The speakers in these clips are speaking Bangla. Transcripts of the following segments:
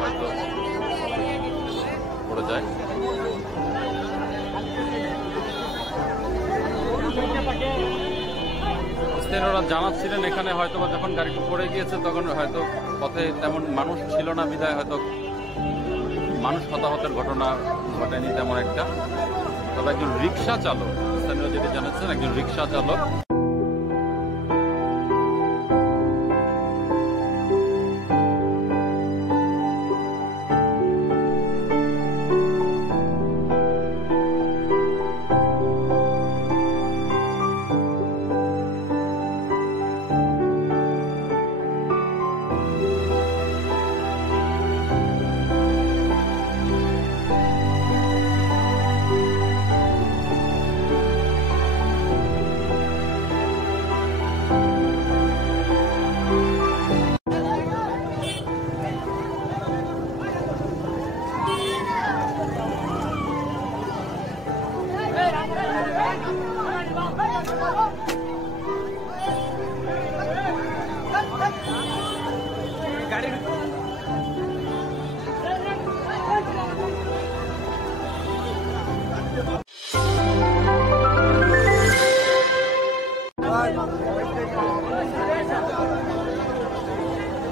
হয়তো পড়ে যায়। স্থানীয়রা জানাচ্ছিলেন এখানে হয়তো যখন গাড়িটি পড়ে গিয়েছে তখন হয়তো পথে তেমন মানুষ ছিল না বিধায় হয়তো মানুষ হতাহতের ঘটনা ঘটেনি তেমন একটা। তবে একজন রিক্সা চালক, স্থানীয় যেটি জানাচ্ছেন একজন রিক্সা চালক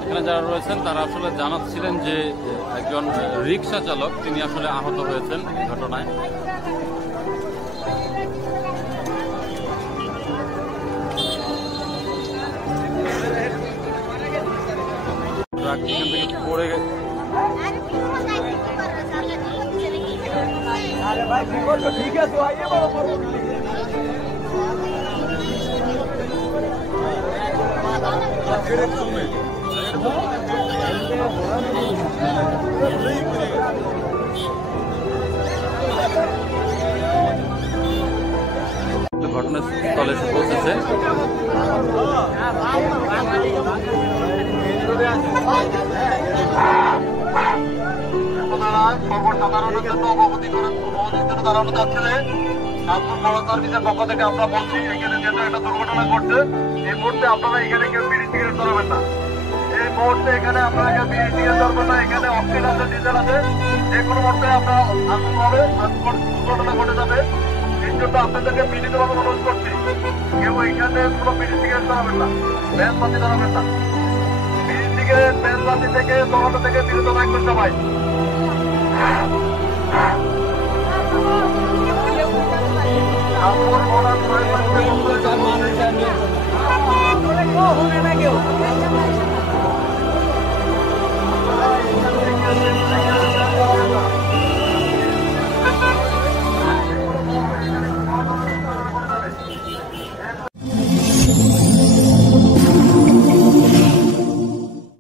এখানে যারা রয়েছেন তারা আসলে জানাচ্ছিলেন যে একজন রিক্সা চালক তিনি আসলে আহত হয়েছেন এই ঘটনায়। ট্রাক এখান থেকে পড়ে গেছে। ঠিক আছে ঘটনাস্থলে এসে পৌঁছেছে। সর্বসাধারণের জন্য অবগতি জানানো যাচ্ছে যে সার্ভিসের পক্ষ থেকে আমরা বলছি এখানে যেহেতু একটা দুর্ঘটনা ঘটছে এই মুহূর্তে আপনারা এখানে কেউ বিড়ি সিগারেট ধরবেন না। এই মুহূর্তে এখানে আপনারা কেউ বিড়ি সিগারেট ধরবেন না। এখানে অক্সিজেন আছে, ডিজেল আছে, যে কোনো মুহূর্তে আপনার আগুন হবে, দুর্ঘটনা ঘটে যাবে। এই জন্য আপনাদেরকে বিনীতভাবে অনুরোধ করছি কেউ এখানে কোনো বিড়ি সিগারেট ধরাবেন না, ব্যান বাতি ধরাবেন না। বিড়ি সিগারেট ব্যান বাতি থেকে দোকান থেকে বিরত রাখবেন সবাই। মানুষ